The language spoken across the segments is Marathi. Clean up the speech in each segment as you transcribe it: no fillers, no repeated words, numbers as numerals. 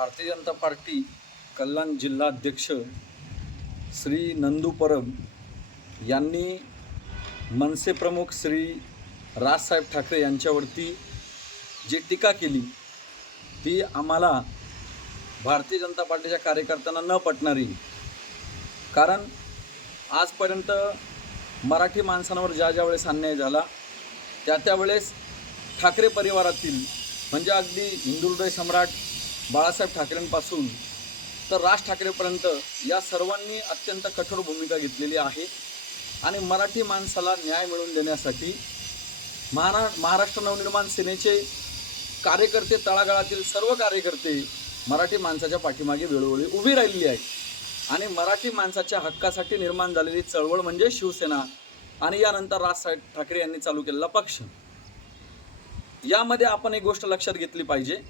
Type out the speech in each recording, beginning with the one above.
भारतीय जनता पार्टी कल्याण जिल्हाध्यक्ष श्री नंदू परब यांनी मनसे प्रमुख श्री राजसाहेब ठाकरे यांच्यावरती जी टीका केली ती आम्हाला भारतीय जनता पार्टीच्या कार्यकर्त्यांना न पटणारी। कारण आजपर्यंत मराठी माणसांवर ज्या वेळेस अन्याय झाला त्यावेळेस ठाकरे परिवारातील म्हणजे अगदी हिंदुहृदय सम्राट बाळासाहेब ठाकरेंपासून तर राज ठाकरेपर्यंत या सर्वांनी अत्यंत कठोर भूमिका घेतलेली आहे आणि मराठी माणसाला न्याय मिळवून देण्यासाठी महाराष्ट्र नवनिर्माण सेनेचे कार्यकर्ते, तळागाळातील सर्व कार्यकर्ते मराठी माणसाच्या पाठीमागे वेळोवेळी उभी राहिलेली आहेत आणि मराठी माणसाच्या हक्कासाठी निर्माण झालेली चळवळ म्हणजे शिवसेना आणि यानंतर राजसाहेब ठाकरे यांनी चालू केलेला पक्ष। यामध्ये आपण एक गोष्ट लक्षात घेतली पाहिजे,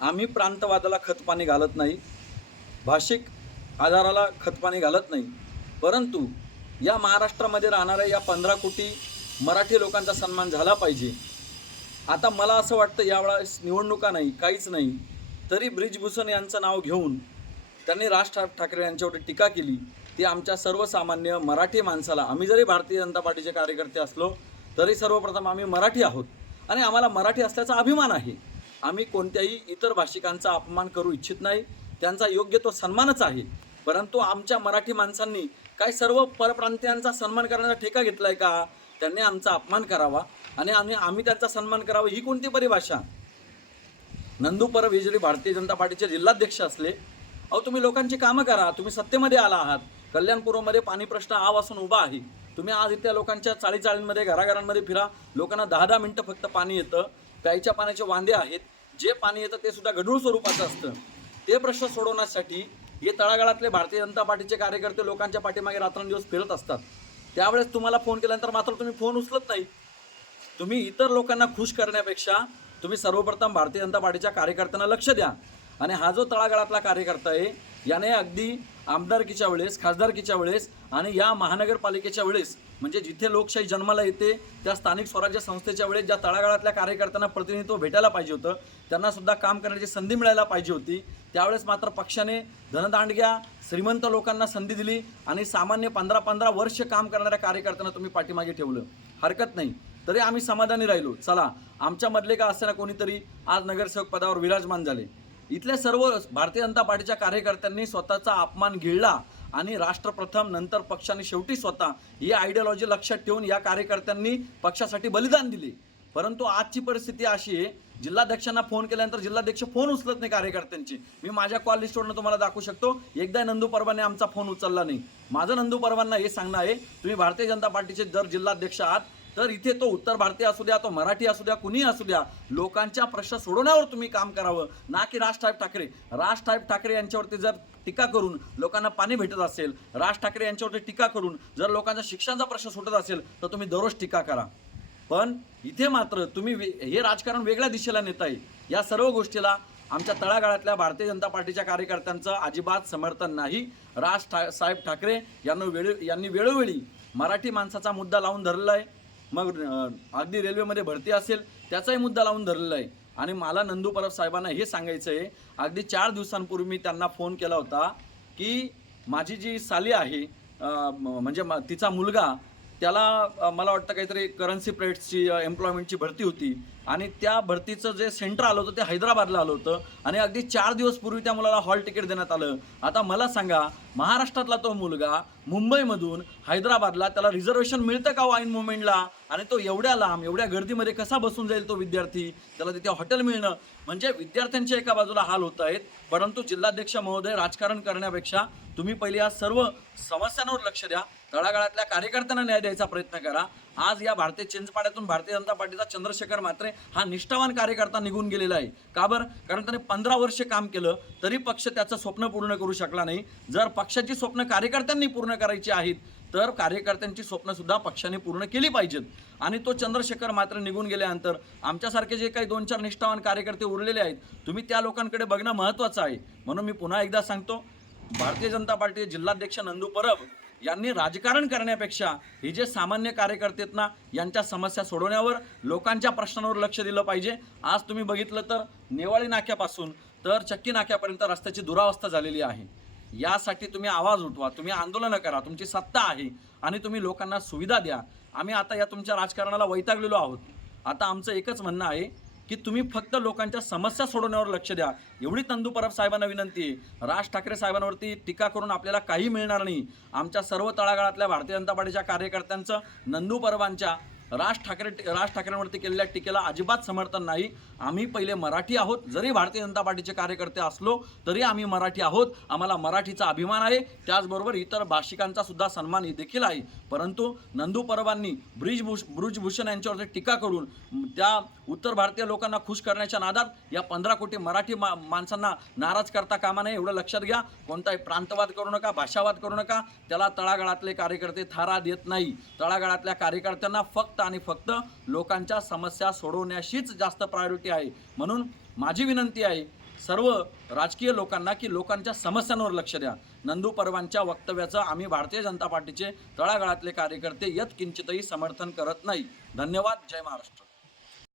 आम्ही प्रांतवादाला खतपाणी घालत नाही, भाषिक आधाराला खतपाणी घालत नाही, परंतु या महाराष्ट्रामध्ये राहणाऱ्या या 15 कोटी मराठी लोकांचा सन्मान झाला पाहिजे। आता मला असं वाटतं यावेळेस निवडणुका नाही, काहीच नाही, तरी ब्रिजभूषण यांचं नाव घेऊन त्यांनी राज ठाकरे यांच्यावर टीका केली ती आमच्या सर्वसामान्य मराठी माणसाला, आम्ही जरी भारतीय जनता पार्टीचे कार्यकर्ते असलो तरी सर्वप्रथम आम्ही मराठी आहोत आणि आम्हाला मराठी असल्याचा अभिमान आहे। आम्ही कोणत्याही इतर भाषिकांचा अपमान करू इच्छित नाही, त्यांचा योग्य तो सन्मानच आहे, परंतु आमच्या मराठी माणसांनी काय सर्व परप्रांतीयांचा सन्मान करण्याचा ठेका घेतला आहे का? त्यांनी आमचा अपमान करावा आणि आम्ही त्यांचा सन्मान करावा, ही कोणती परिभाषा? नंदू परब हे जरी भारतीय जनता पार्टीचे जिल्हाध्यक्ष असले, अहो तुम्ही लोकांची कामं करा, तुम्ही सत्तेमध्ये आला आहात, कल्याणपूरमध्ये पाणी प्रश्न आवासून उभा आहे, तुम्ही आज इथल्या लोकांच्या चाळीमध्ये घराघरांमध्ये फिरा, लोकांना 10-10 मिनटं फक्त पाणी येतं, प्यायच्या पाण्याचे वांदे आहेत, जे पाणी येतं ते सुद्धा गढूळ स्वरूपाचं असतं, ते प्रश्न सोडवण्यासाठी हे तळागाळातले भारतीय जनता पार्टीचे कार्यकर्ते लोकांच्या पाठीमागे रात्रंदिवस फिरत असतात। त्यावेळेस तुम्हाला फोन केल्यानंतर मात्र तुम्ही फोन उचलत नाही। तुम्ही इतर लोकांना खुश करण्यापेक्षा तुम्ही सर्वप्रथम भारतीय जनता पार्टीच्या कार्यकर्त्यांना लक्ष द्या आणि हा जो तळागाळातला कार्यकर्ता आहे याने अगदी आमदारकीच्या वेळेस, खासदारकीच्या वेळेस आणि या महानगरपालिकेच्या वेळेस म्हणजे जिथे लोकशाही जन्माला येते त्या स्थानिक स्वराज्य संस्थेच्या वेळेस ज्या तळागाळातल्या कार्यकर्त्यांना प्रतिनिधित्व भेटायला पाहिजे होतं, त्यांना सुद्धा काम करण्याची संधी मिळायला पाहिजे होती, त्यावेळेस मात्र पक्षाने धनदांडग्या श्रीमंत लोकांना संधी दिली आणि सामान्य 15-15 वर्ष काम करणाऱ्या कार्यकर्त्यांना तुम्ही पाठीमागे ठेवलं। हरकत नाही, तरी आम्ही समाधानी राहिलो, चला आमच्यामधले का असताना कोणीतरी आज नगरसेवक पदावर विराजमान झाले। इथल्या सर्व भारतीय जनता पार्टीच्या कार्यकर्त्यांनी स्वतःचा अपमान गिळला आणि राष्ट्र प्रथम नंतर पक्षाने शेवटी स्वतः ही आयडियोलॉजी लक्षात ठेवून या कार्यकर्त्यांनी पक्षासाठी बलिदान दिले। परंतु आजची परिस्थिती अशी आहे, जिल्हाध्यक्षांना फोन केल्यानंतर जिल्हाध्यक्ष फोन उचलत नाही कार्यकर्त्यांची। मी माझ्या कॉल लिस्टवरून तुम्हाला दाखवू शकतो, एकदा नंदू परबांनी आमचा फोन उचलला नाही। माझं नंदू परबांना हे सांगणं आहे, तुम्ही भारतीय जनता पार्टीचे जर जिल्हाध्यक्ष आहात तर इथे तो उत्तर भारतीय असू द्या, तो मराठी असू द्या, कुणी असू द्या, लोकांच्या प्रश्न सोडवण्यावर तुम्ही काम करावं, ना की राज ठाकरे यांच्यावरती जर टीका करून लोकांना पाणी भेटत असेल, राज ठाकरे यांच्यावरती टीका करून जर लोकांचा शिक्षणाचा प्रश्न सुटत असेल तर तुम्ही दररोज टीका करा, पण इथे मात्र तुम्ही हे राजकारण वेगळ्या दिशेला नेताय। या सर्व गोष्टीला आमच्या तळागाळातल्या भारतीय जनता पार्टीच्या कार्यकर्त्यांचं अजिबात समर्थन नाही। साहेब ठाकरे यांनी वेळोवेळी मराठी माणसाचा मुद्दा लावून धरलेला आहे, मग अगदी रेल्वेमध्ये भरती असेल त्याचाही मुद्दा लावून धरलेला आहे आणि मला नंदू परब साहेबांना हे सांगायचं आहे, अगदी 4 दिवसांपूर्वी मी त्यांना फोन केला होता की माझी जी साली आहे म्हणजे तिचा मुलगा, त्याला मला वाटतं काहीतरी करन्सी प्लेट्सची एम्प्लॉयमेंटची भरती होती आणि त्या भरतीचं जे सेंटर आलं होतं ते हैदराबादला आलं होतं आणि अगदी 4 दिवस पूर्वी त्या मुलाला हॉल तिकीट देण्यात आलं। आता मला सांगा, महाराष्ट्रातला तो मुलगा मुंबईमधून हैदराबादला त्याला रिझर्वेशन मिळतं का ऐन मोमेंटला? आणि तो एवढ्या लांब एवढ्या गर्दीमध्ये कसा बसून जाईल तो विद्यार्थी? त्याला तिथे हॉटेल मिळणं म्हणजे विद्यार्थ्यांच्या एका बाजूला हाल होत आहेत, परंतु जिल्हाध्यक्ष महोदय राजकारण करण्यापेक्षा तुम्ही पहिली या सर्व समस्यांवर लक्ष द्या, तळागाळातल्या कार्यकर्त्यांना न्याय द्यायचा प्रयत्न करा। आज या चिंचपाड्यातून भारतीय जनता पार्टीचा चंद्रशेखर म्हात्रे हा निष्ठावान कार्यकर्ता निघून गेलेला आहे। का बरं? कारण त्याने 15 वर्ष काम केलं तरी पक्ष त्याचं स्वप्न पूर्ण करू शकला नाही। जर पक्षाची स्वप्न कार्यकर्त्यांनी पूर्ण करायची आहेत तर कार्यकर्त्यांची स्वप्न सुद्धा पक्षाने पूर्ण केली पाहिजेत आणि तो चंद्रशेखर म्हात्रे निघून गेल्यानंतर आमच्यासारखे जे काही 2-4 निष्ठावान कार्यकर्ते उरलेले आहेत, तुम्ही त्या लोकांकडे बघणं महत्त्वाचं आहे। म्हणून मी पुन्हा एकदा सांगतो, भारतीय जनता पार्टीचे जिल्हाध्यक्ष नंदू परब यांनी राजकारण करण्यापेक्षा हे जे सामान्य कार्यकर्ते आहेत ना, यांच्या समस्या सोडवण्यावर, लोकांच्या प्रश्नांवर लक्ष दिलं पाहिजे। आज तुम्ही बघितलं तर नेवाळी नाक्यापासून तर चक्की नाक्यापर्यंत रस्त्याची दुरावस्था झालेली आहे. यासाठी तुम्ही आवाज उठवा, तुम्ही आंदोलनं करा, तुमची सत्ता आहे आणि तुम्ही लोकांना सुविधा द्या. आम्ही आता या तुमच्या राजकारणाला वैतागलेलो आहोत. आता आमचं एकच म्हणणं आहे की तुम्ही फक्त लोकांच्या समस्या सोडवण्यावर लक्ष द्या. एवढी नंदू परब साहेबांना विनंती आहे. राज ठाकरे साहेबांवरती टीका करून आपल्याला काही मिळणार नाही. आमच्या सर्व तळागाळातल्या भारतीय जनता पार्टीच्या कार्यकर्त्यांचं नंदू परबांच्या राज ठाकरेंवरती केलेल्या टीकेला अजिबात समर्थन नाही. आम्ही पहिले मराठी आहोत. जरी भारतीय जनता पार्टीचे कार्यकर्ते असलो तरी आम्ही मराठी आहोत. आम्हाला मराठीचा अभिमान आहे. त्याचबरोबर इतर भाषिकांचा सुद्धा सन्मान देखील आहे. परंतु नंदू परबांनी ब्रिजभूषण यांच्यावरती टीका करून त्या उत्तर भारतीय लोकांना खुश करण्याच्या नादात या 15 कोटी मराठी माणसांना नाराज करता कामा नये. एवढं लक्षात घ्या. कोणताही प्रांतवाद करू नका, भाषावाद करू नका. त्याला तळागाळातले कार्यकर्ते थारा देत नाही. तळागाळातल्या कार्यकर्त्यांना फक्त आणि फक्त लोकांच्या समस्या सोडवण्याशीच जास्त प्रायोरिटी आहे. म्हणून माझी विनंती आहे सर्व राजकीय लोकांना की लोकांच्या समस्यांवर लक्ष द्या. नंदू परबांच्या वक्तव्याचं आम्ही भारतीय जनता पार्टीचे तळागाळातले कार्यकर्ते यत्किंचितही समर्थन करत नाही. धन्यवाद. जय महाराष्ट्र.